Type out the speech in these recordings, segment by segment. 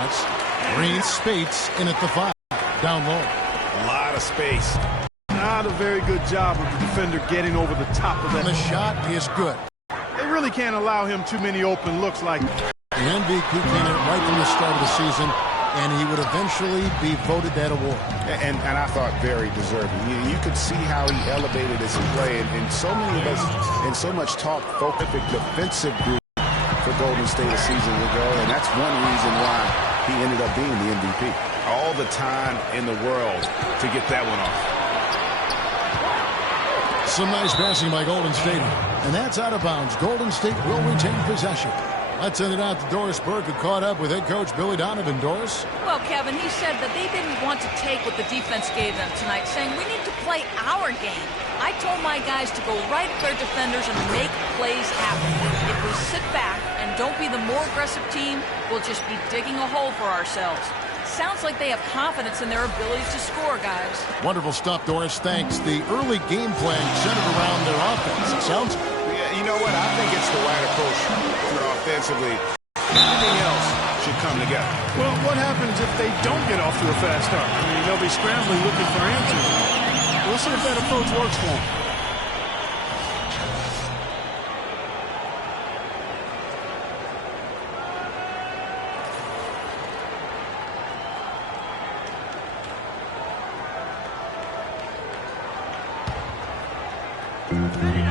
cross. Green Spates in at the 5. Down low. A lot of space. Not a very good job of the defender getting over the top of that. And the shot is good. They really can't allow him too many open looks like that. The MVP came in right from the start of the season, and he would eventually be voted that award. And I thought very deserving. You could see how he elevated his play, and so many of us, and so much talk, focused defensive group for Golden State a season ago, and that's one reason why he ended up being the MVP. All the time in the world to get that one off. Some nice passing by Golden State, and that's out of bounds. Golden State will retain possession. Let's send it out to Doris Burke, who caught up with head coach Billy Donovan. Doris? Well, Kevin, he said that they didn't want to take what the defense gave them tonight, saying we need to play our game. I told my guys to go right at their defenders and make plays happen. If we sit back and don't be the more aggressive team, we'll just be digging a hole for ourselves. Sounds like they have confidence in their ability to score, guys. Wonderful stuff, Doris. Thanks. The early game plan centered around their offense. It sounds... Yeah, you know what? I think it's the right approach offensively. Everything else should come together. Well, what happens if they don't get off to a fast start? I mean, they'll be scrambling looking for answers. We'll see if that approach works for them.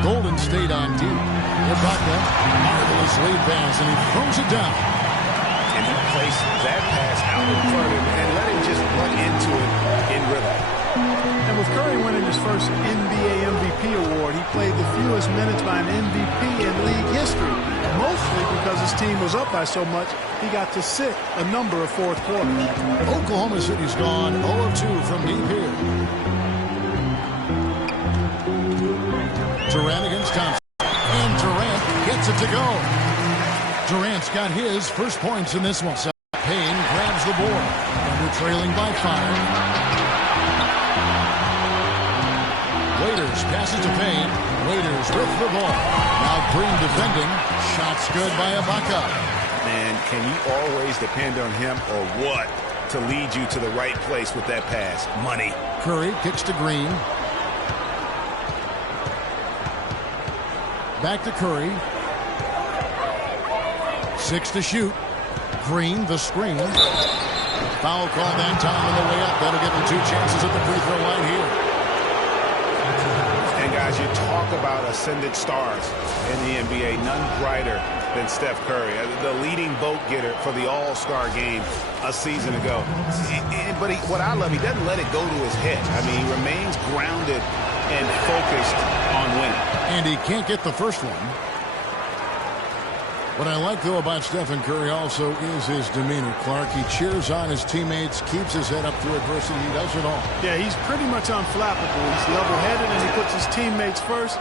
Golden State on deep. Ibaka, marvelous lead pass, and he throws it down. And he placed that pass out in front of him and let him just run into it in rhythm. And with Curry winning his first NBA MVP award, he played the fewest minutes by an MVP in league history, mostly because his team was up by so much, he got to sit a number of fourth quarters. Oklahoma City's gone 0 of 2 from deep here. Durant against Thompson. And Durant gets it to go. Durant's got his first points in this one. So Payne grabs the board. And we're trailing by 5. Waiters passes to Payne. Waiters with the ball. Now Green defending. Shots good by Ibaka. Man, can you always depend on him or what to lead you to the right place with that pass? Money. Curry kicks to Green. Back to Curry. 6 to shoot. Green, the screen. Foul call that time on the way up. That'll give him 2 chances at the free throw line here. And guys, you talk about ascendant stars in the NBA. None brighter than Steph Curry, the leading vote getter for the All-Star game a season ago. But what I love, he doesn't let it go to his head. I mean, he remains grounded and focused on winning. And he can't get the first one. What I like, though, about Stephen Curry also is his demeanor, Clark. He cheers on his teammates, keeps his head up through adversity. He does it all. Yeah, he's pretty much unflappable. He's level-headed, and he puts his teammates first.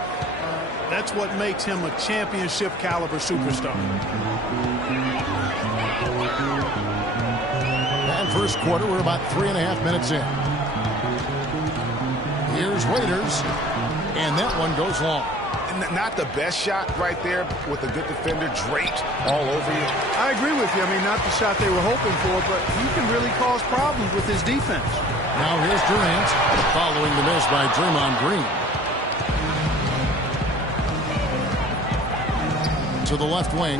That's what makes him a championship-caliber superstar. And first quarter, we're about 3.5 minutes in. Here's Waiters, and that one goes long. Not the best shot right there with a good defender draped all over you. I agree with you. I mean, not the shot they were hoping for, but he can really cause problems with his defense. Now here's Durant, following the miss by Draymond Green. To the left wing.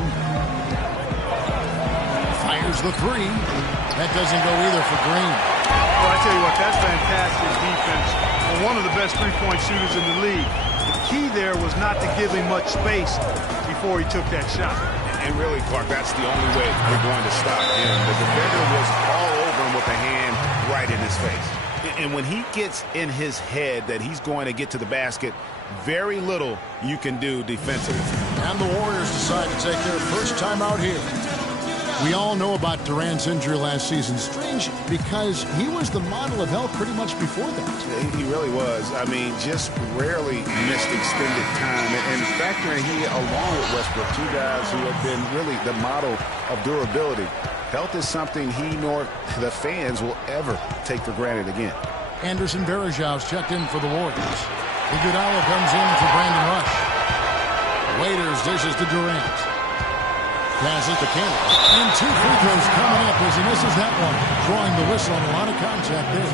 Fires the 3. That doesn't go either for Green. Well, I tell you what, that's fantastic defense. One of the best three-point shooters in the league. The key there was not to give him much space before he took that shot. And really, Clark, that's the only way you're going to stop him. The defender was all over him with a hand right in his face. And when he gets in his head that he's going to get to the basket, very little you can do defensively. And the Warriors decide to take their first time out here. We all know about Durant's injury last season. Strange because he was the model of health pretty much before that. He really was. I mean, just rarely missed extended time. And factoring he, along with Westbrook, 2 guys who have been really the model of durability. Health is something he nor the fans will ever take for granted again. Anderson Varejau's checked in for the Warriors. Iguodala comes in for Brandon Rush. Waiters dishes to Durant. Passes to Cannon. And 2 free throws coming up as he misses that one. Drawing the whistle on a lot of contact there.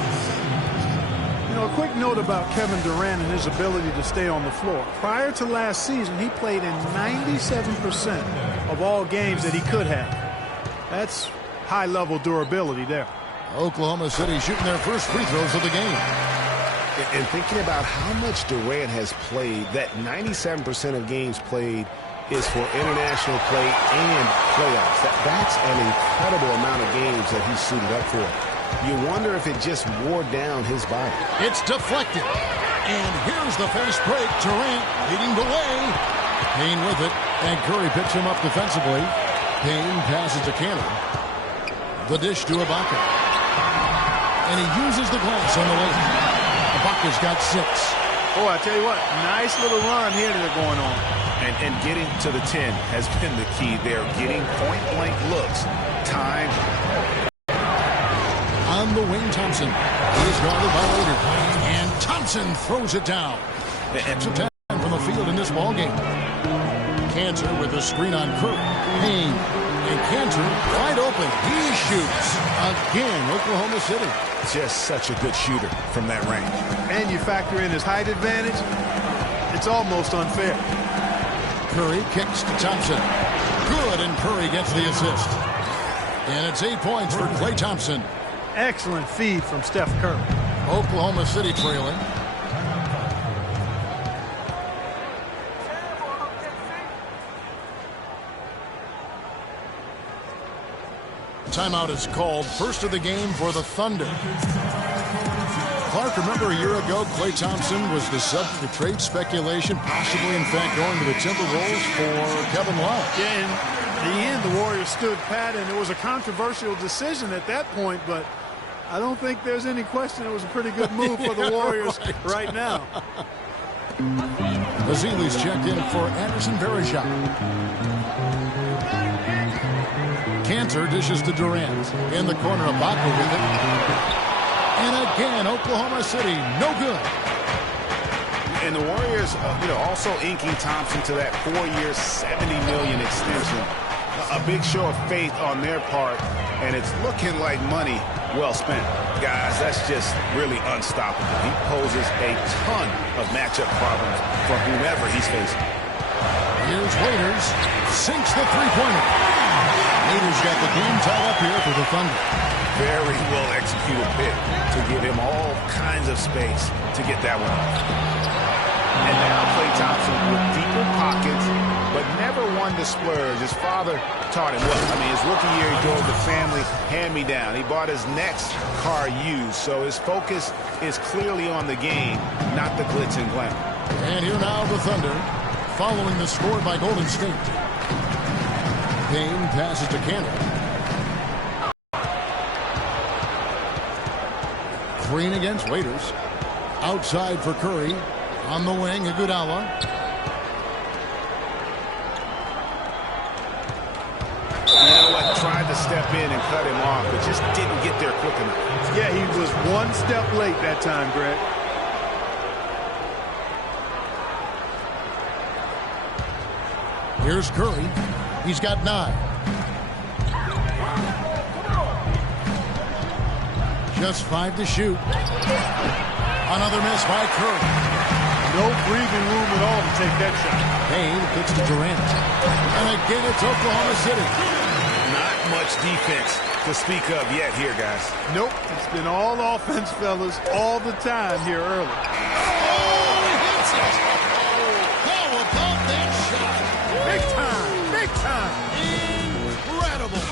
You know, a quick note about Kevin Durant and his ability to stay on the floor. Prior to last season, he played in 97% of all games that he could have. That's high-level durability there. Oklahoma City shooting their first free throws of the game. And thinking about how much Durant has played, that 97% of games played is for international play and playoffs. That's an incredible amount of games that he's suited up for. You wonder if it just wore down his body. It's deflected. And here's the fast break. Durant leading the way. Payne with it. And Curry picks him up defensively. Payne passes to Cannon. The dish to Ibaka. And he uses the glass on the lane. Ibaka's got 6. Oh, I tell you what, nice little run here that they're going on. And getting to the 10 has been the key there. Getting point-blank looks. Time. On the wing, Thompson. He is guarded by Waiter. And Thompson throws it down. Extra time from the field in this ballgame. Cantor with a screen on Curry. Payne. And Cantor wide open. He shoots. Again, Oklahoma City. Just such a good shooter from that range. And you factor in his height advantage, it's almost unfair. Curry kicks to Thompson. Good, and Curry gets the assist. And it's 8 points for Klay Thompson. Excellent feed from Steph Curry. Oklahoma City trailing. Timeout is called. First of the game for the Thunder. Clark, remember a year ago, Klay Thompson was the subject of trade speculation, possibly, in fact, going to the Timberwolves for Kevin Love. Yeah, in the end, the Warriors stood pat, and it was a controversial decision at that point, but I don't think there's any question it was a pretty good move for the Warriors right now. Vasili's checked in for Anderson Varejao. Cantor dishes to Durant. In the corner, Ibaka with it. And again, Oklahoma City, no good. And the Warriors, also inking Thompson to that 4-year, $70 million extension. A big show of faith on their part, and it's looking like money well spent. Guys, that's just really unstoppable. He poses a ton of matchup problems for whomever he's facing. Here's Waiters, sinks the three-pointer. Waiters got the game tied up here for the Thunder. Very well executed pick to give him all kinds of space to get that one off. And now Klay Thompson with deeper pockets, but never one to splurge. His father taught him well. I mean, his rookie year, he drove the family hand-me-down. He bought his next car used, so his focus is clearly on the game, not the glitz and glamour. And here now the Thunder, following the score by Golden State. Payne passes to Cannon. Green against Waiters. Outside for Curry. On the wing, Iguodala. You know what? Tried to step in and cut him off, but just didn't get there quick enough. Yeah, he was one step late that time, Greg. Here's Curry. He's got 9. Just 5 to shoot. Another miss by Curry. No breathing room at all to take that shot. Payne kicks to Durant. And again, it's Oklahoma City. Not much defense to speak of yet here, guys. Nope. It's been all offense, fellas, all the time here early. Oh, he hits it. How about that shot? Big time. Big time. Incredible.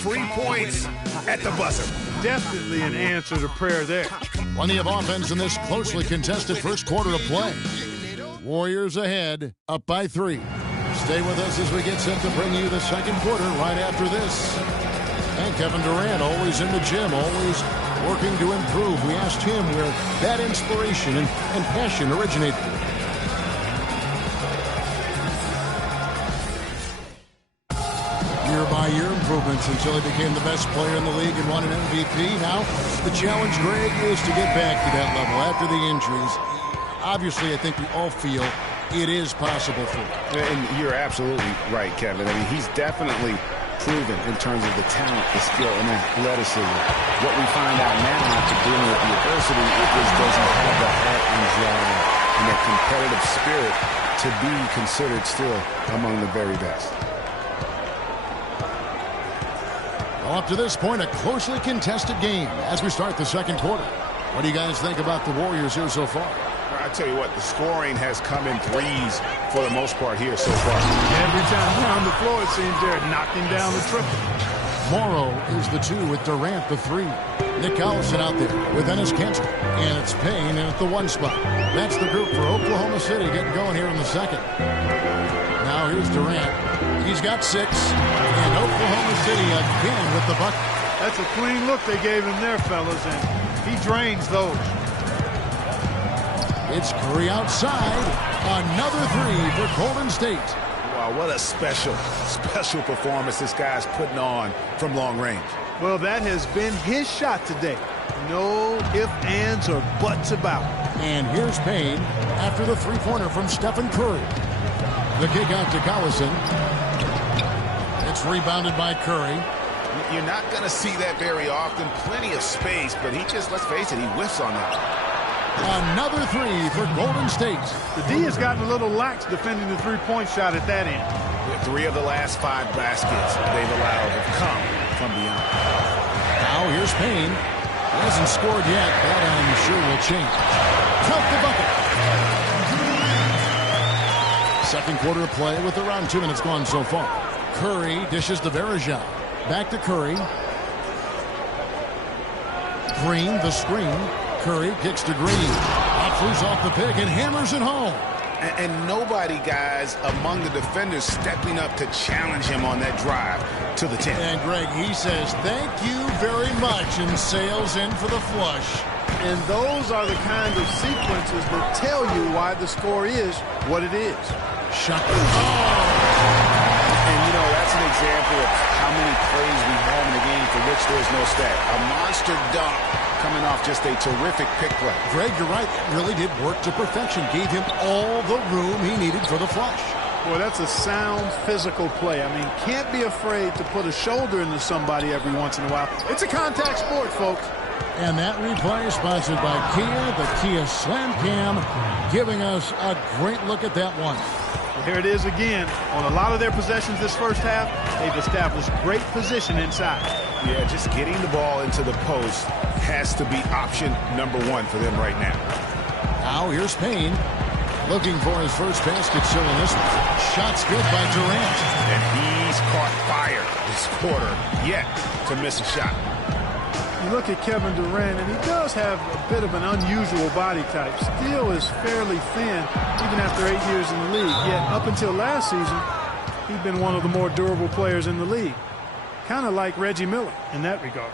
3 points at the buzzer. Definitely an answer to prayer there. Plenty of offense in this closely contested first quarter of play. Warriors ahead, up by 3. Stay with us as we get set to bring you the second quarter right after this. And Kevin Durant, always in the gym, always working to improve. We asked him where that inspiration and passion originated. Year-by-year improvements until he became the best player in the league and won an MVP. Now, the challenge, Greg, is to get back to that level after the injuries. Obviously, I think we all feel it is possible for him. And you're absolutely right, Kevin. I mean, he's definitely proven in terms of the talent, the skill, and athleticism. What we find out now after dealing with the adversity is does he have the heart and drive and that competitive spirit to be considered still among the very best. Well, up to this point, a closely contested game as we start the second quarter. What do you guys think about the Warriors here so far? I tell you what, the scoring has come in threes for the most part here so far. Every time down the floor, it seems they're knocking down the triple. Morrow is the 2 with Durant the 3. Nick Collison out there with Enes Kanter. And it's Payne in at the 1 spot. That's the group for Oklahoma City getting going here in the second. Now here's Durant. He's got 6. And Oklahoma City again with the bucket. That's a clean look they gave him there, fellas, and he drains those. It's Curry outside. Another 3 for Golden State. Wow, what a special performance this guy's putting on from long range. Well, that has been his shot today. No ifs, ands, or buts about it. And here's Payne after the 3-pointer from Stephen Curry. The kick out to Collison. It's rebounded by Curry. You're not going to see that very often. Plenty of space, but he just, let's face it, he whiffs on that. Another 3 for Golden State. The D has gotten a little lax defending the three-point shot at that end. 3 of the last 5 baskets they've allowed have come from beyond. Now here's Payne. He hasn't scored yet. That I'm sure will change. Count the bucket. Second quarter of play with around 2 minutes gone so far. Curry dishes to Varejao. Back to Curry. Green, the screen. Curry kicks to Green. Flew off the pick and hammers it home. And nobody, guys, among the defenders stepping up to challenge him on that drive to the 10. And, Greg, he says, thank you very much, and sails in for the flush. And those are the kind of sequences that tell you why the score is what it is. Shot. Oh! And, you know, that's an example of how many plays we have in the game for which there's no stat. A monster dunk coming off just a terrific pick play. Greg, you're right. It really did work to perfection. Gave him all the room he needed for the flush. Boy, that's a sound physical play. I mean, can't be afraid to put a shoulder into somebody every once in a while. It's a contact sport, folks. And that replay is sponsored by Kia, the Kia Slam Cam, giving us a great look at that one. Well, here it is again. On a lot of their possessions this first half, they've established great position inside. Yeah, just getting the ball into the post has to be option number 1 for them right now. Now here's Payne. Looking for his first basket still in this one. Shot's good by Durant. And he's caught fire this quarter yet to miss a shot. You look at Kevin Durant, and he does have a bit of an unusual body type. Still is fairly thin, even after 8 years in the league. Yet up until last season, he'd been one of the more durable players in the league. Kind of like Reggie Miller in that regard.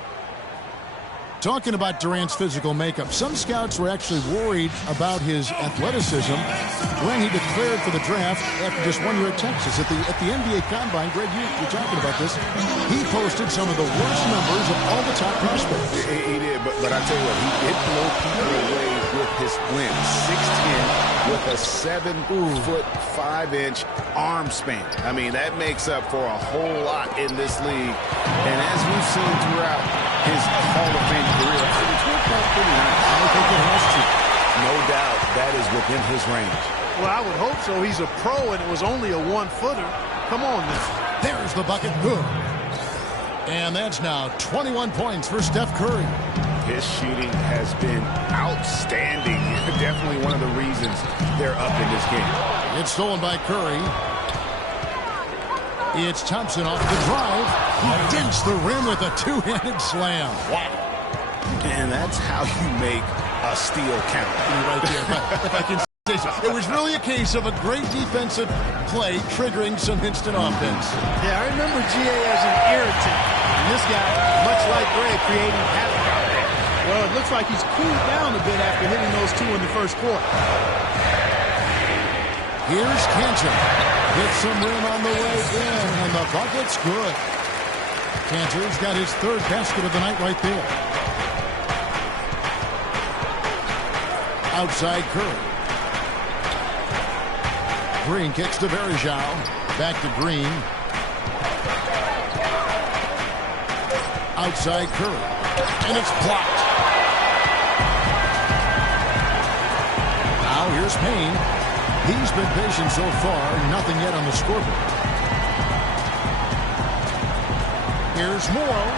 Talking about Durant's physical makeup, some scouts were actually worried about his athleticism when he declared for the draft after just 1 year at Texas. At the NBA Combine, Greg, you're talking about this, he posted some of the worst numbers of all the top prospects. He did, but I tell you what, he did blow people away with his length. 6'10", with a 7'5" arm span. I mean, that makes up for a whole lot in this league. And as we've seen throughout his Hall of Fame career, it's worked out pretty nice. I think it has to. No doubt that is within his range. Well, I would hope so. He's a pro, and it was only a 1-footer. Come on now. There's the bucket. Good. And that's now 21 points for Steph Curry. His shooting has been outstanding. Definitely one of the reasons they're up in this game. It's stolen by Curry. It's Thompson off the drive. He dinks the rim with a two-handed slam. Wow. And that's how you make a steal count. Right there. If I can say so. It was really a case of a great defensive play triggering some instant offense. Yeah, I remember GA as an irritant. And this guy, much like Greg, creating havoc out there. Well, it looks like he's cooled down a bit after hitting those 2 in the first quarter. Here's Kanter. Gets some rim on the way in, and the bucket's good. Kanter's got his 3rd basket of the night right there. Outside Curry. Green kicks to Verjao. Back to Green. Outside Curry. And it's blocked. Now here's Payne. He's been patient so far. Nothing yet on the scoreboard. Here's Morrow.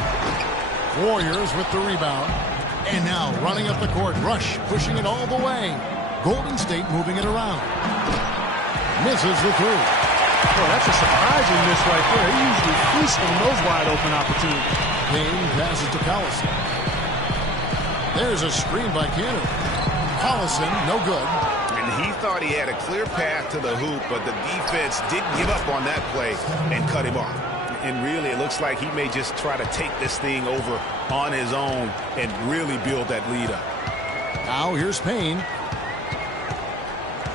Warriors with the rebound. And now running up the court. Rush pushing it all the way. Golden State moving it around. Misses the three. Boy, that's a surprising miss right there. He usually feasts on those wide open opportunities. Payne passes to Collison. There's a screen by Canada. Collison, no good. And he thought he had a clear path to the hoop, but the defense didn't give up on that play and cut him off. And really, it looks like he may just try to take this thing over on his own and really build that lead up. Now here's Payne.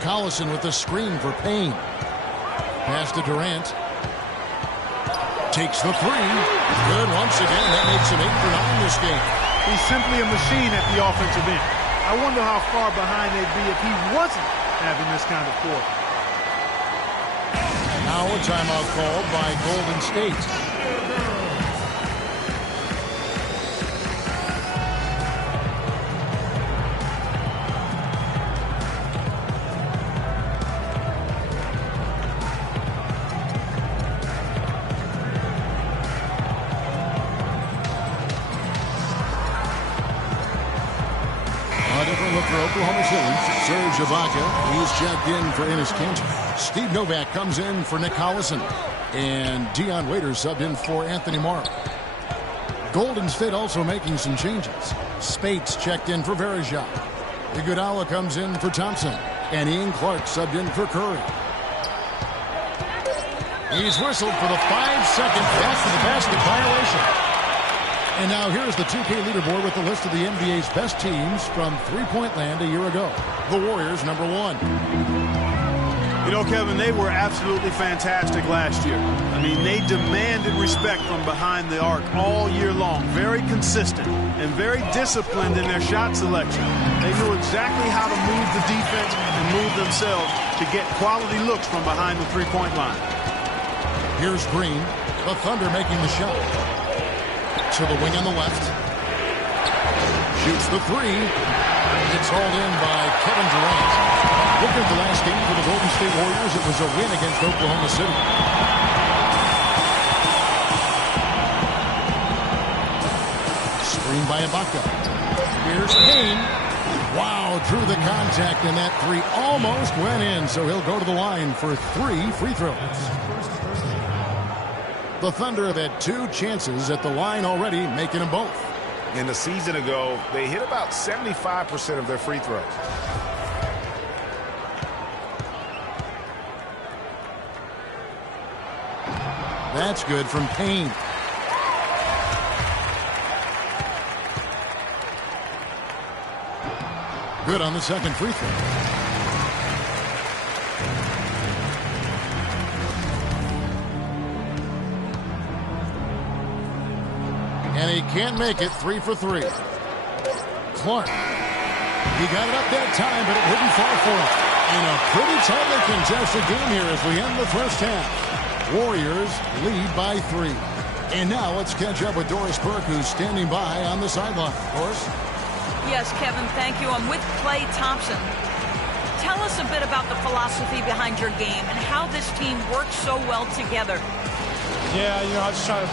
Collison with the screen for Payne. Pass to Durant. Takes the three. Good once again. That makes him 8 for 9 this game. He's simply a machine at the offensive end. I wonder how far behind they'd be if he wasn't having this kind of quarter. Now a timeout called by Golden State. For Oklahoma City, Serge Ibaka, he's checked in for Enes Kanter. Steve Novak comes in for Nick Collison. And Dion Waiters subbed in for Anthony Morrow. Golden State also making some changes. Spates checked in for Verjao. Iguodala comes in for Thompson. And Ian Clark subbed in for Curry. He's whistled for the 5-second pass to the basket violation. And now here's the 2K leaderboard with the list of the NBA's best teams from three-point land a year ago. The Warriors, number 1. You know, Kevin, they were absolutely fantastic last year. I mean, they demanded respect from behind the arc all year long. Very consistent and very disciplined in their shot selection. They knew exactly how to move the defense and move themselves to get quality looks from behind the three-point line. Here's Green. The Thunder making the shot. To the wing on the left. Shoots the three. It's hauled in by Kevin Durant. Looking at the last game for the Golden State Warriors, it was a win against Oklahoma City. Screen by Ibaka. Here's Payne. Wow, drew the contact, and that three almost went in, so he'll go to the line for 3 free throws. The Thunder have had 2 chances at the line already, making them both. In the season ago, they hit about 75% of their free throws. That's good from Payne. Good on the second free throw. And he can't make it. 3 for 3. Clark. He got it up that time, but it wouldn't fall for him. In a pretty tightly contested game here as we end the first half. Warriors lead by 3. And now let's catch up with Doris Burke, who's standing by on the sideline. Doris? Yes, Kevin, thank you. I'm with Klay Thompson. Tell us a bit about the philosophy behind your game and how this team works so well together. Yeah, you know, I just try to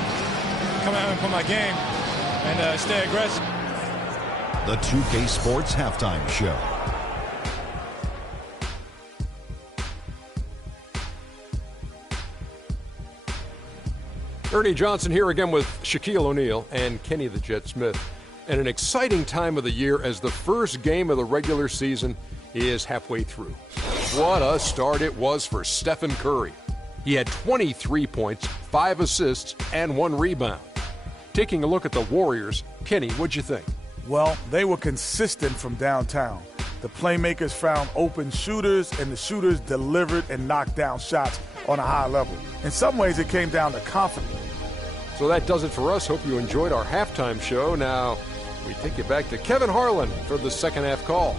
come out and play my game and stay aggressive. The 2K Sports Halftime Show. Ernie Johnson here again with Shaquille O'Neal and Kenny the Jet Smith. And an exciting time of the year as the first game of the regular season is halfway through. What a start it was for Stephen Curry. He had 23 points, 5 assists, and 1 rebound. Taking a look at the Warriors, Kenny, what'd you think? Well, they were consistent from downtown. The playmakers found open shooters, and the shooters delivered and knocked down shots on a high level. In some ways, it came down to confidence. So that does it for us. Hope you enjoyed our halftime show. Now, we take you back to Kevin Harlan for the second half call.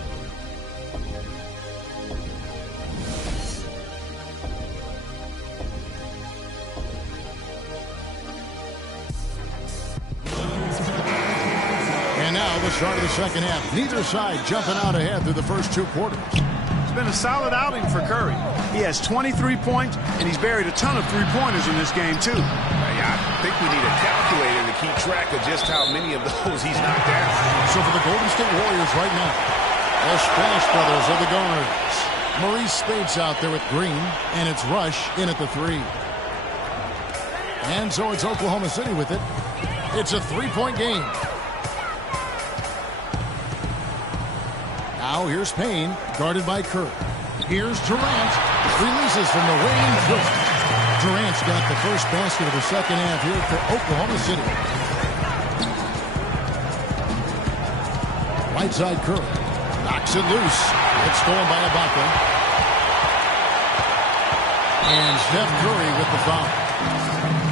And now the start of the second half. Neither side jumping out ahead through the first 2 quarters. It's been a solid outing for Curry. He has 23 points, and he's buried a ton of three-pointers in this game, too. I think we need a calculator to keep track of just how many of those he's knocked down. So for the Golden State Warriors right now, the Spanish brothers are the guards. Maurice Spades out there with Green, and it's Rush in at the 3. And so it's Oklahoma City with it. It's a 3-point game. Now here's Payne, guarded by Kerr. Here's Durant. Releases from the wing. Durant's got the first basket of the second half here for Oklahoma City. Right side Kerr. Knocks it loose. It's stolen by Ibaka. And Steph Curry with the foul.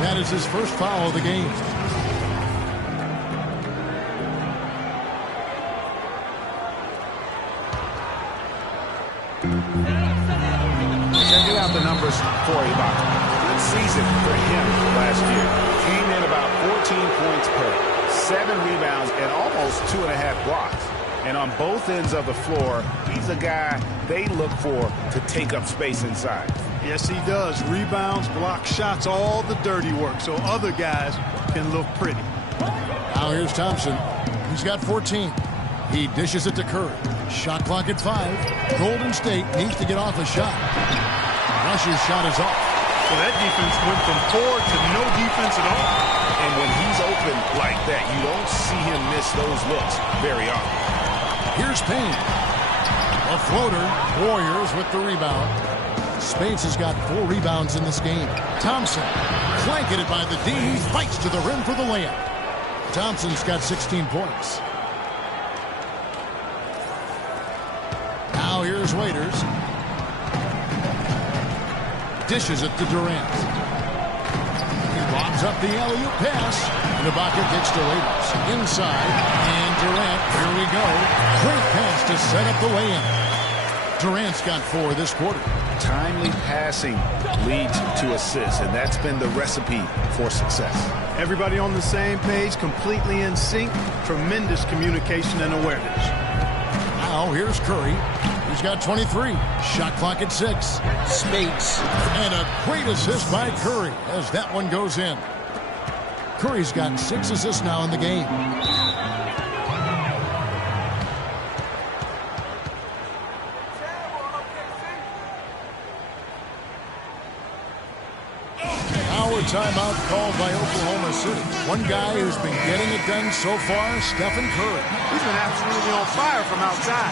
That is his first foul of the game. Checking out the numbers for Ibaka. Good season for him last year. Came in about 14 points per, 7 rebounds, and almost 2.5 blocks. And on both ends of the floor, he's a guy they look for to take up space inside. Yes, he does. Rebounds, block shots, all the dirty work, so other guys can look pretty. Now here's Thompson. He's got 14. He dishes it to Curry. Shot clock at 5. Golden State needs to get off a shot. Rush's shot is off. So that defense went from poor to no defense at all. And when he's open like that, you don't see him miss those looks very often. Here's Payne. A floater. Warriors with the rebound. Spades has got 4 rebounds in this game. Thompson, blanketed by the D, fights to the rim for the layup. Thompson's got 16 points. Now here's Waiters. Dishes it to Durant. He lobs up the alley-oop pass. And Ibaka kicks to Waiters. Inside. And Durant, here we go. Great pass to set up the lay-in. Durant's got 4 this quarter. Timely passing leads to assists, and that's been the recipe for success. Everybody on the same page, completely in sync. Tremendous communication and awareness. Now here's Curry. He's got 23. Shot clock at 6. Spades. And a great assist by Curry as that one goes in. Curry's got 6 assists now in the game. Timeout called by Oklahoma City. One guy who's been getting it done so far, Stephen Curry. He's been absolutely on fire from outside.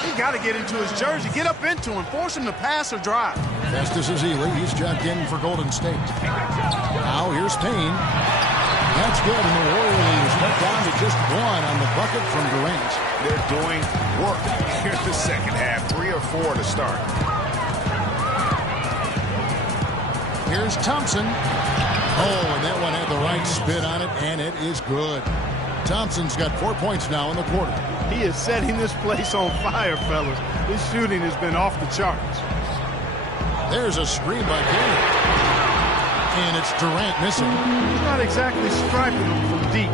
He's got to get into his jersey, get up into him, force him to pass or drive. Festus Ezeli, he's checked in for Golden State. Now here's Payne. That's good, and the Warrior lead is cut down to just 1 on the bucket from Durant. They're doing work here in the second half, 3 or 4 to start. Here's Thompson. Oh, and that one had the right spin on it, and it is good. Thompson's got 4 points now in the quarter. He is setting this place on fire, fellas. His shooting has been off the charts. There's a screen by Kenny. And it's Durant missing. He's not exactly striping them from deep.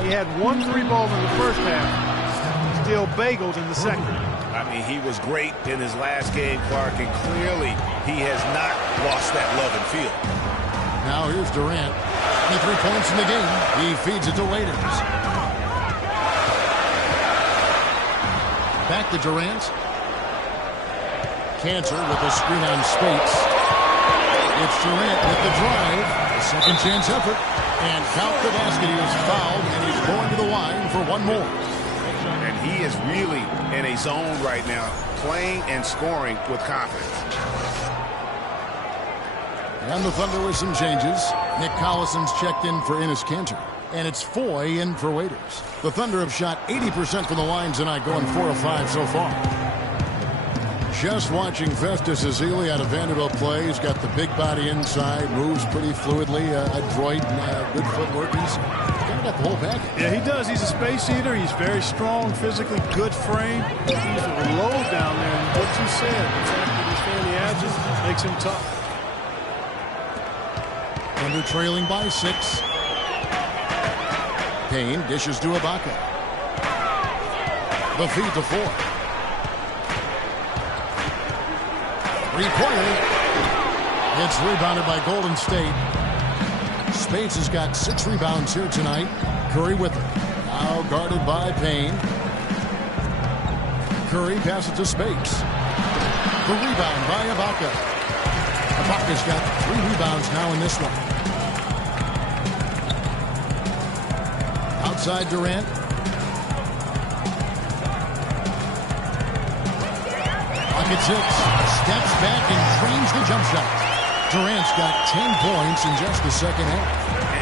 He had 1 3-ball in the first half. Still bageled in the second. I mean, he was great in his last game, Clark, and clearly he has not lost that love and feel. Now here's Durant. 23 points in the game. He feeds it to Waiters. Back to Durant. Cantor with the screen on Spates. It's Durant with the drive. A second chance effort. And count the basket. He was fouled, and he's going to the line for 1 more. And he is really in a zone right now, playing and scoring with confidence. And the Thunder with some changes. Nick Collison's checked in for Enes Kanter. And it's Foy in for Waiters. The Thunder have shot 80% from the line tonight, going 4 of 5 so far. Just watching Festus Ezeli out of Vanderbilt play. He's got the big body inside, moves pretty fluidly, adroit, good footwork. He's kind of got the whole package. Yeah, he does. He's a space eater. He's very strong, physically good frame. He's a load down there. And what you said, the fact that he's fairly agile makes him tough. Thunder trailing by 6. Payne dishes to Ibaka. The feed to 4. Three-pointer. It's rebounded by Golden State. Spades has got 6 rebounds here tonight. Curry with it. Now guarded by Payne. Curry passes to Spades. The rebound by Ibaka. Ibaka's got 3 rebounds now in this one. Outside Durant. Bucket 6. Steps back and trains the jump shot. Durant's got 10 points in just the second half.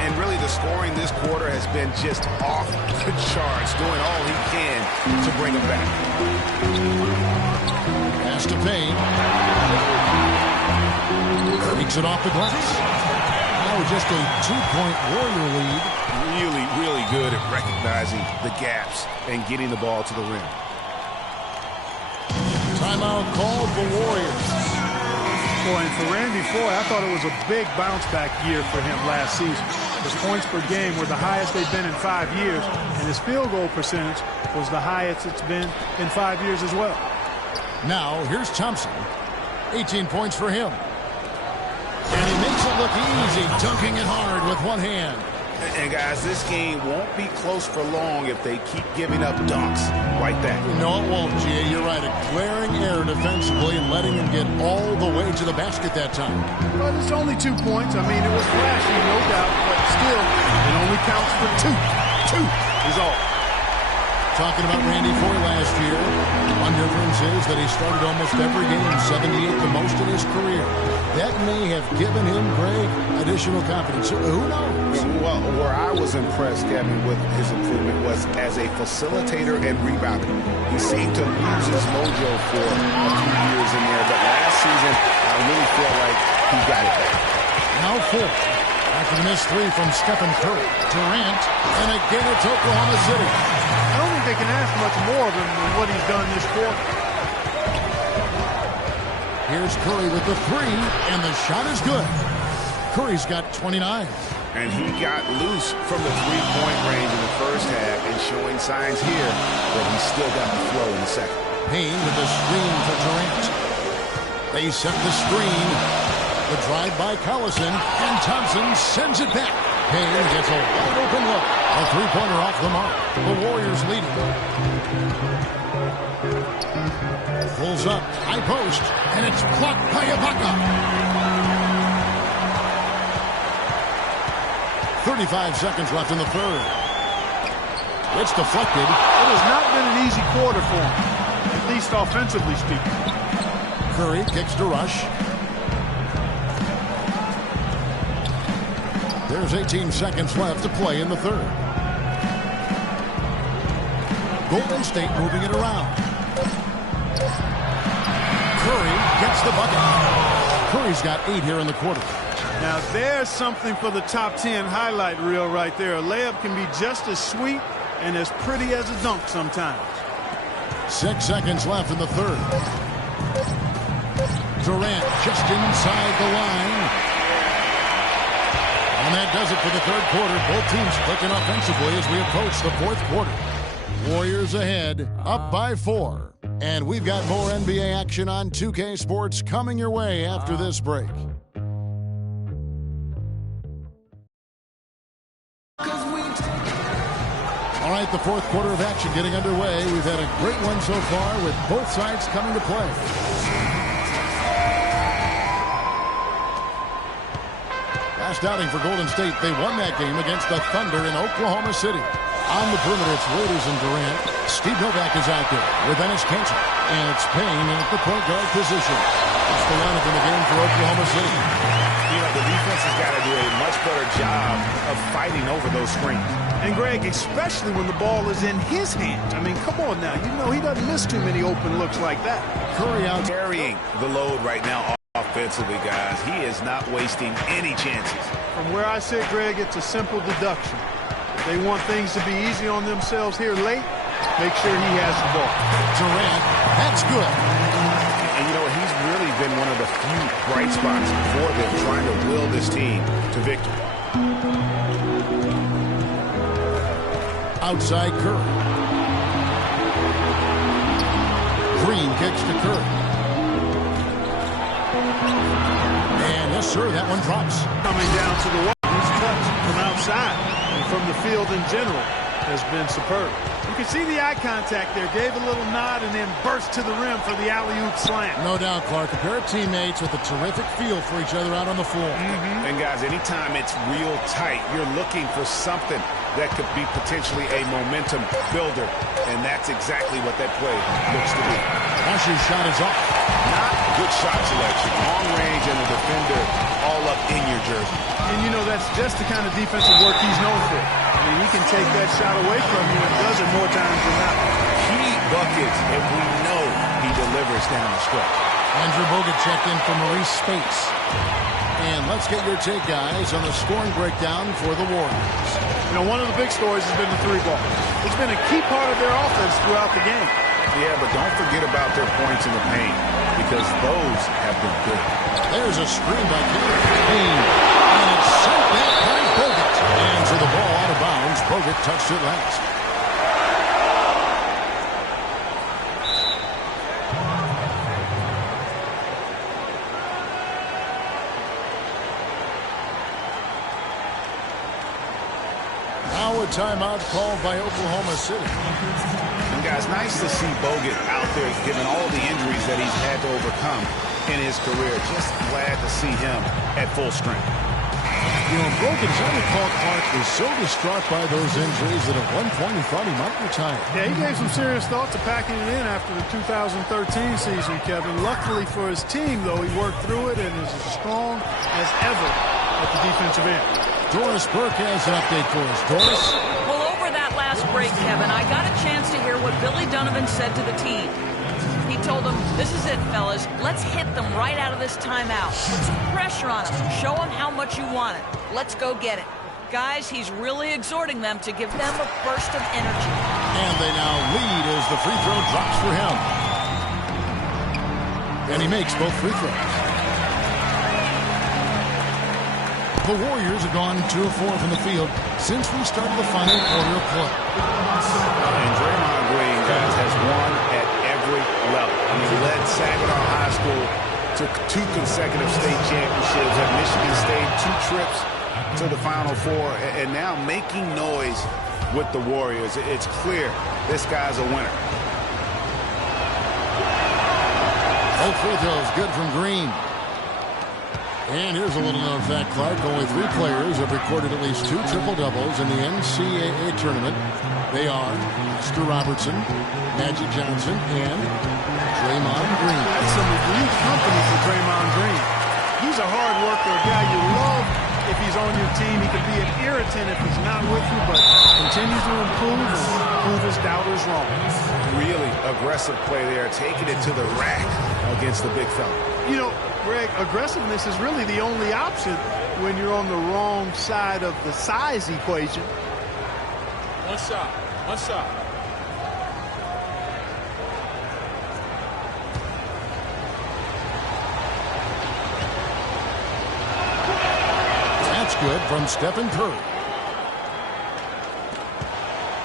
And really the scoring this quarter has been just off the charts, doing all he can to bring him back. Pass to Payne. Takes it off the glass. Now just a 2-point Warrior lead. Really, really good at recognizing the gaps and getting the ball to the rim. Timeout called the Warriors. Boy, and for Randy Foye, I thought it was a big bounce-back year for him last season. His points per game were the highest they've been in 5 years, and his field goal percentage was the highest it's been in 5 years as well. Now, here's Thompson. 18 points for him. And he makes it look easy, dunking it hard with one hand. And guys, this game won't be close for long if they keep giving up dunks like that. No, it won't, G.A. You're right. A glaring error defensively and letting him get all the way to the basket that time. But it's only 2 points. I mean, it was flashy, no doubt, but still, it only counts for 2. 2 is all. Talking about Randy Foye last year, one difference is that he started almost every game, 78, the most in his career. That may have given him, Greg, additional confidence. Who knows? Well, where I was impressed, Kevin, with his improvement was as a facilitator and rebounder. He seemed to lose his mojo for a few years in there, but last season, I really feel like he got it back. Now 4. After the missed 3 from Stephen Curry. Durant, and again it's Oklahoma City. I don't think they can ask much more of him than what he's done this quarter. Here's Curry with the 3, and the shot is good. Curry's got 29. And he got loose from the three-point range in the first half and showing signs here that he's still got the flow in the second. Payne with the screen for Durant. They set the screen. The drive by Collison, and Thompson sends it back. Payne gets a wide open look. A three-pointer off the mark. The Warriors leading. Pulls up, high post, and it's blocked by Ibaka. 35 seconds left in the third. It's deflected. It has not been an easy quarter for him, at least offensively speaking. Curry kicks to Rush. There's 18 seconds left to play in the third. Golden State moving it around. Curry gets the bucket. Curry's got 8 here in the quarter. Now there's something for the top 10 highlight reel right there. A layup can be just as sweet and as pretty as a dunk sometimes. 6 seconds left in the third. Durant just inside the line. And that does it for the third quarter. Both teams clicking offensively as we approach the fourth quarter. Warriors ahead, up by 4. And we've got more NBA action on 2K Sports coming your way after this break. All right, the fourth quarter of action getting underway. We've had a great one so far with both sides coming to play. Last outing for Golden State, they won that game against the Thunder in Oklahoma City. On the perimeter, it's Waiters and Durant. Steve Novak is out there with Enes Kanter. And it's Payne at the point guard position. That's the lineup in the game for Oklahoma City. You know, the defense has got to do a much better job of fighting over those screens. And, Greg, especially when the ball is in his hands. I mean, come on now. You know he doesn't miss too many open looks like that. Curry out. Carrying the load right now offensively, guys. He is not wasting any chances. From where I sit, Greg, it's a simple deduction. If they want things to be easy on themselves here late, make sure he has the ball. Durant, that's good. And you know what? He's really been one of the few bright spots for them trying to will this team to victory. Outside Curry. Green kicks to Curry. And yes, sir, that one drops. Coming down to the wall, his touch from outside and from the field in general has been superb. You can see the eye contact there. Gave a little nod and then burst to the rim for the alley-oop slam. No doubt, Clark. A pair of teammates with a terrific feel for each other out on the floor. And, guys, anytime it's real tight, you're looking for something that could be potentially a momentum builder. And that's exactly what that play looks to be. Usher's shot is off. Not good shot selection. Long range and the defender all up in your jersey. And, you know, that's just the kind of defensive work he's known for. I mean, he can take that shot away from you and does it more times than not. Key buckets, and we know he delivers down the stretch. Andrew Bogut checked in for Maurice Spates. And let's get your take, guys, on the scoring breakdown for the Warriors. You know, one of the big stories has been the three ball. It's been a key part of their offense throughout the game. Yeah, but don't forget about their points in the paint, because those have been good. There's a screen by Kane. And it's sent back by Bogut. And so the ball out of bounds. Bogut touched it last. Now a timeout called by Oklahoma City. And guys, nice to see Bogut out there given all the injuries that he's had to overcome in his career. Just glad to see him at full strength. You know, Bogut, as I recall, Clark was so distraught by those injuries that at one point he thought he might retire. Yeah, he gave some serious thought to packing it in after the 2013 season, Kevin. Luckily for his team, though, he worked through it and is as strong as ever at the defensive end. Doris Burke has an update for us. Doris? Well, over that last break, Kevin, I got a chance to hear what Billy Donovan said to the team. He told them, this is it, fellas. Let's hit them right out of this timeout. Put some pressure on them. Show them how much you want it. Let's go get it. Guys, he's really exhorting them to give them a burst of energy. And they now lead as the free throw drops for him. And he makes both free throws. The Warriors have gone 2 of 4 from the field since we started the final quarter of play. And Draymond Green, guys, has won at every level. I mean, he led Saginaw High School to 2 consecutive state championships at Michigan State, 2 trips to the Final Four, and now making noise with the Warriors. It's clear this guy's a winner. Both free throws good from Green. And here's a little known fact, Clark. Only 3 players have recorded at least 2 triple-doubles in the NCAA tournament. They are Oscar Robertson, Magic Johnson, and Draymond Green. That's some elite company for Draymond Green. He's a hard worker, a guy you love if he's on your team. He can be an irritant if he's not with you, but continues to improve and prove his doubters wrong. Really aggressive play there, taking it to the rack against the big fella. You know, Greg, aggressiveness is really the only option when you're on the wrong side of the size equation. One shot. One shot. That's good from Stephen Curry.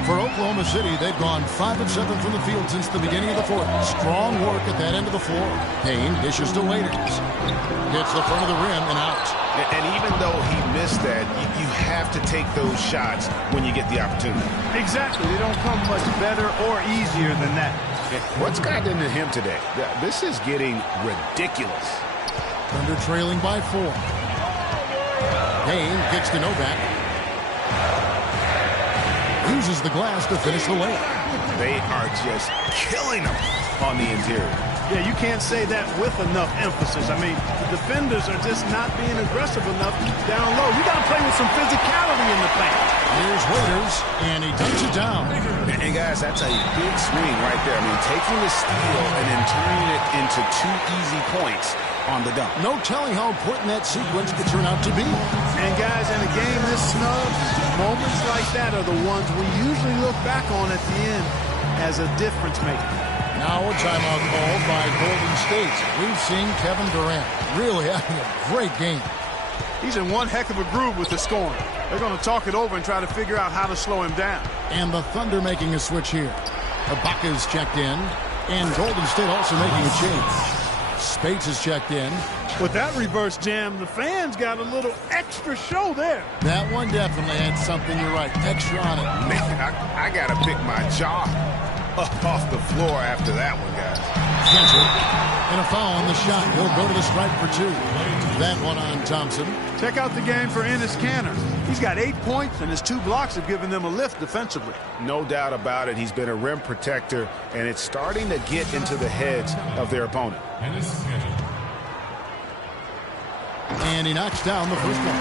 For Oklahoma City, they've gone 5 of 7 from the field since the beginning of the fourth. Strong work at that end of the floor. Payne dishes to Waiters. Hits the front of the rim and out. And even though he missed that, you have to take those shots when you get the opportunity. Exactly. They don't come much better or easier than that. What's gotten into him today? This is getting ridiculous. Thunder trailing by 4. Payne kicks to Novak. Uses the glass to finish the layup. They are just killing them on the interior. Yeah, you can't say that with enough emphasis. I mean, the defenders are just not being aggressive enough down low. You got to play with some physicality in the paint. Here's Waiters, and he dunks it down. And guys, that's a big swing right there. I mean, taking the steal and then turning it into 2 easy points on the dunk. No telling how important that sequence could turn out to be. And guys, in a game this snug, moments like that are the ones we usually look back on at the end as a difference maker. Now a timeout called by Golden State. We've seen Kevin Durant really having a great game. He's in one heck of a groove with the scoring. They're going to talk it over and try to figure out how to slow him down. And the Thunder making a switch here. Ibaka's checked in. And Golden State also making a change. Spates is checked in. With that reverse jam, the fans got a little extra show there. That one definitely had something, you're right, extra on it. Man, I got to pick my jaw up off the floor after that one, guys. Cantor, and a foul on the shot. He'll go to the stripe for 2. That one on Thompson. Check out the game for Enes Kanter. He's got 8 points, and his 2 blocks have given them a lift defensively. No doubt about it. He's been a rim protector, and it's starting to get into the heads of their opponent. And he knocks down the first one.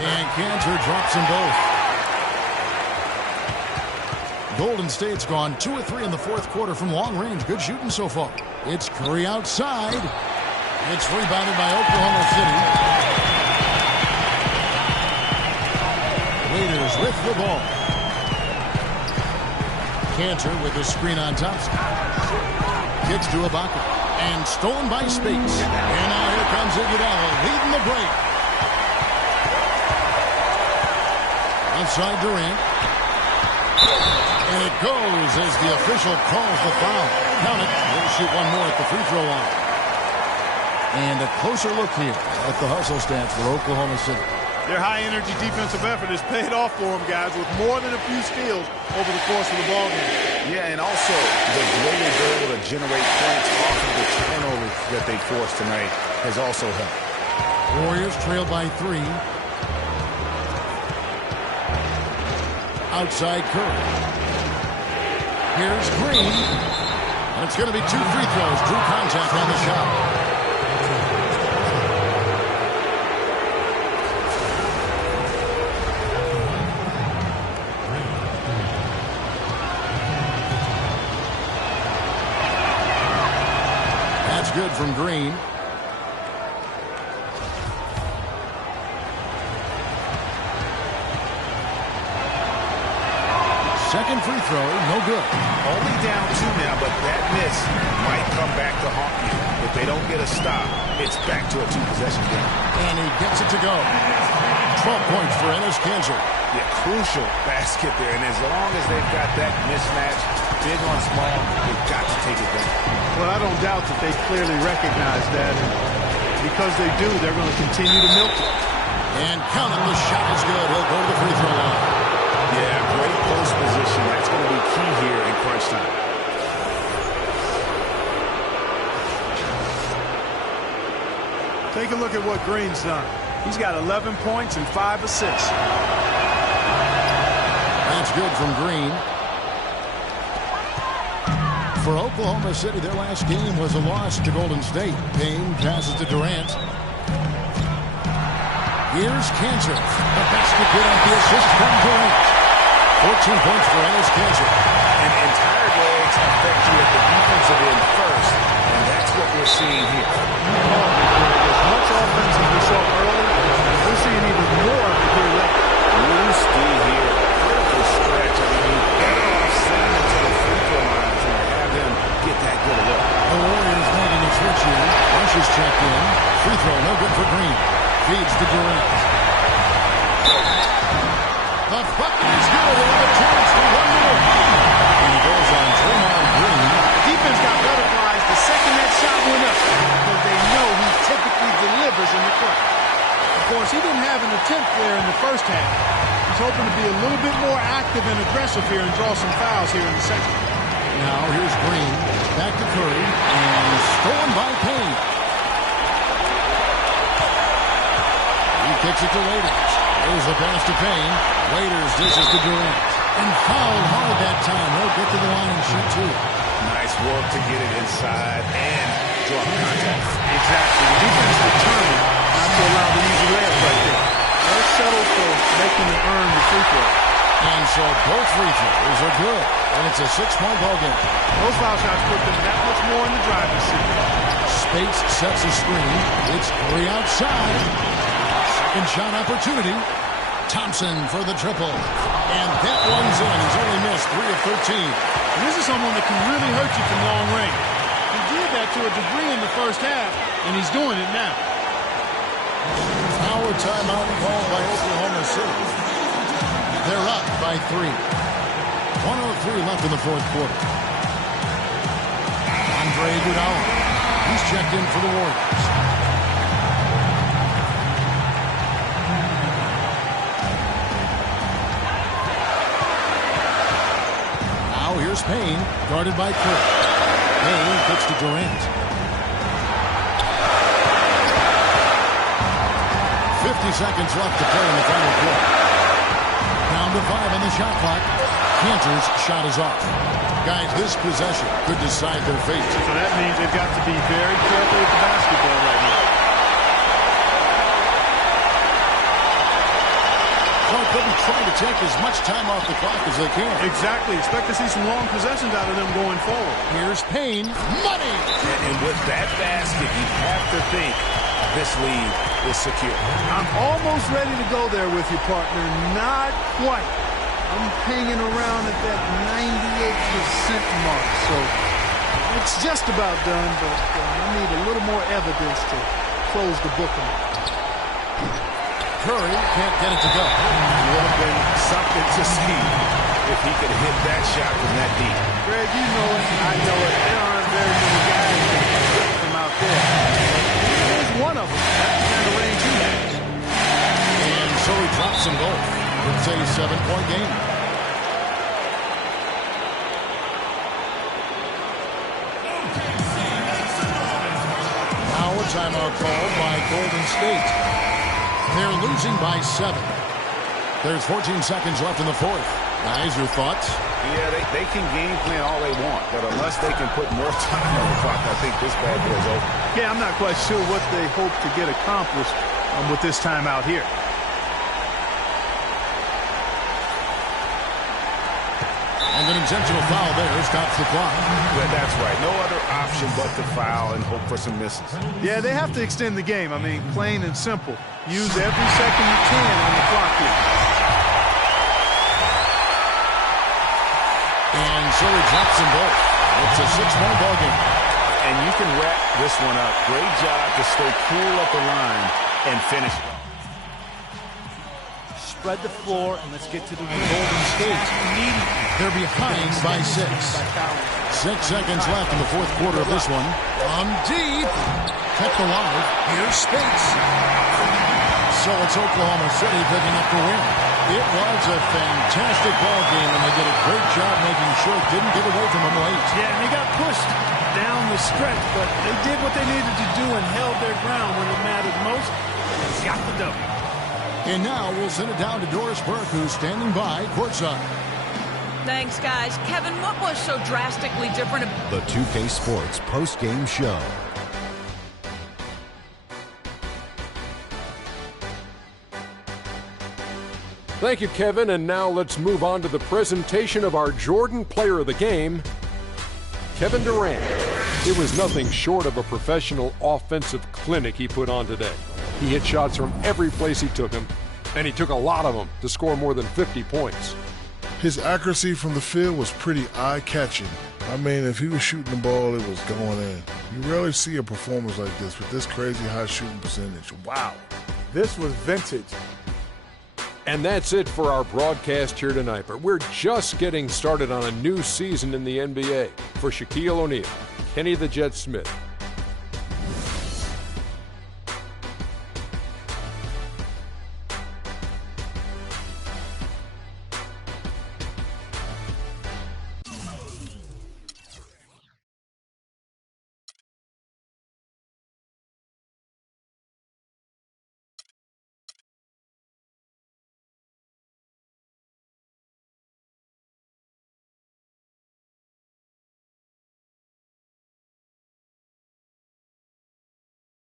And Cantor drops them both. Golden State's gone 2 of 3 in the fourth quarter from long range. Good shooting so far. It's Curry outside. It's rebounded by Oklahoma City. Raiders with the ball. Cantor with the screen on Thompson. Kicks to Ibaka. And stolen by Spates. And now here comes Iguodala leading the break. Outside Durant. And it goes as the official calls the foul. Count it. He'll shoot one more at the free throw line. And a closer look here at the hustle stats for Oklahoma City. Their high-energy defensive effort has paid off for them, guys, with more than a few steals over the course of the ballgame. Yeah, and also the way they're able to generate points off of the turnovers that they forced tonight has also helped. Warriors trail by 3. Outside Curry. Here's Green. And it's going to be 2 free throws. Drew contact on the shot. That's good from Green. Second free throw, no good. Only down 2 now, but that miss might come back to haunt you. If they don't get a stop, it's back to a 2-possession game. And he gets it to go. 12 points for Enes Kanter. Yeah, crucial basket there. And as long as they've got that mismatch, big on small, they've got to take it down. Well, I don't doubt that they clearly recognize that. And because they do, they're going to continue to milk it. And count it, the shot is good. He'll go to the free throw line. Yeah, great post position. That's going to be key here in crunch time. Take a look at what Green's done. He's got 11 points and 5 assists. That's good from Green. For Oklahoma City, their last game was a loss to Golden State. Payne passes to Durant. Here's Kanter. The basket good on the assist from Durant. 14 points for Enes Kanter. And entire legs affect you at the defensive end first, and that's what we're seeing here. As much offense as we saw early, we're seeing even more of it here late. Loose D here. Critical stretch. I mean, you better off sending him to the free throw line to have him get that good a look. The Warriors making a switch here. Rush is checked in. Free throw, no good for Green. Feeds to Durant. The bucket is good. They have a chance for one more. And he goes on Draymond Green. The defense got butterflies the second that shot went up because they know he typically delivers in the clutch. Of course, he didn't have an attempt there in the first half. He's hoping to be a little bit more active and aggressive here and draw some fouls here in the second. Now here's Green. Back to Curry. And stolen by Payne. He kicks it to Waiters. Here's the pass to Payne. Waiters dishes to Durant. And fouled hard that time. He'll get to the line and shoot 2. Nice work to get it inside and draw contact. Exactly. The defense determined not to allow the easy layup right there. They're settled for making him earn the free throw. And so both free throws are good. And it's a 6-point ball game. Those foul shots put them that much more in the driving seat. Spates sets a screen. It's Curry outside. Second shot opportunity. Thompson for the triple. And that one's in. He's only missed 3 of 13. And this is someone that can really hurt you from long range. He did that to a degree in the first half, and he's doing it now. Power timeout called by Oklahoma City. They're up by 3. 1:03 left in the fourth quarter. Andre Iguodala, he's checked in for the Warriors. Now here's Payne, guarded by Curry. Payne kicks to Durant. 50 seconds left to play in the final quarter. Down to 5 on the shot clock. Cantor's shot is off. Guys, this possession could decide their fate. So that means they've got to be very careful with the basketball right now. Clark, they'll be trying to take as much time off the clock as they can. Exactly. Expect to see some long possessions out of them going forward. Here's Payne. Money! And with that basket, you have to think this lead is secure. I'm almost ready to go there with you, partner. Not quite. I'm hanging around at that 98% mark, so it's just about done, but I need a little more evidence to close the book on it. Curry can't get it to go. It would have been something to see if he could hit that shot from that deep. Greg, you know it. I know it. There aren't very many guys that can hit from out there. Here's one of them. That's the kind of range he has. And so he drops them both. It's a 7-point game. Now a timeout called by Golden State. They're losing by 7. There's 14 seconds left in the fourth. Guys, your thoughts? Yeah, they can game plan all they want, but unless they can put more time on the clock, I think this bad boy's over. Yeah, I'm not quite sure what they hope to get accomplished with this timeout here. And an intentional foul there stops the clock. Yeah, that's right. No other option but to foul and hope for some misses. Yeah, they have to extend the game. I mean, plain and simple. Use every second you can on the clock here. And so he drops them both. It's a 6-point ball game. And you can wrap this one up. Great job to stay cool at the line and finish it. Spread the floor, and let's get to the Golden State. They're behind by 6. 6 seconds left in the fourth quarter of this one. From deep. Kept alive. Here's Spates. So it's Oklahoma City picking up the win. It was a fantastic ball game, and they did a great job making sure it didn't get away from them late. Yeah, and they got pushed down the stretch, but they did what they needed to do and held their ground when it mattered most. And got the W. And now we'll send it down to Doris Burke, who's standing by courtside. Thanks, guys. Kevin, what was so drastically different? The 2K Sports post-game show. Thank you, Kevin. And now let's move on to the presentation of our Jordan Player of the Game, Kevin Durant. It was nothing short of a professional offensive clinic he put on today. He hit shots from every place he took them, and he took a lot of them to score more than 50 points. His accuracy from the field was pretty eye-catching. I mean, if he was shooting the ball, it was going in. You rarely see a performance like this with this crazy high shooting percentage. Wow. This was vintage. And that's it for our broadcast here tonight. But we're just getting started on a new season in the NBA. For Shaquille O'Neal, Kenny the Jet Smith,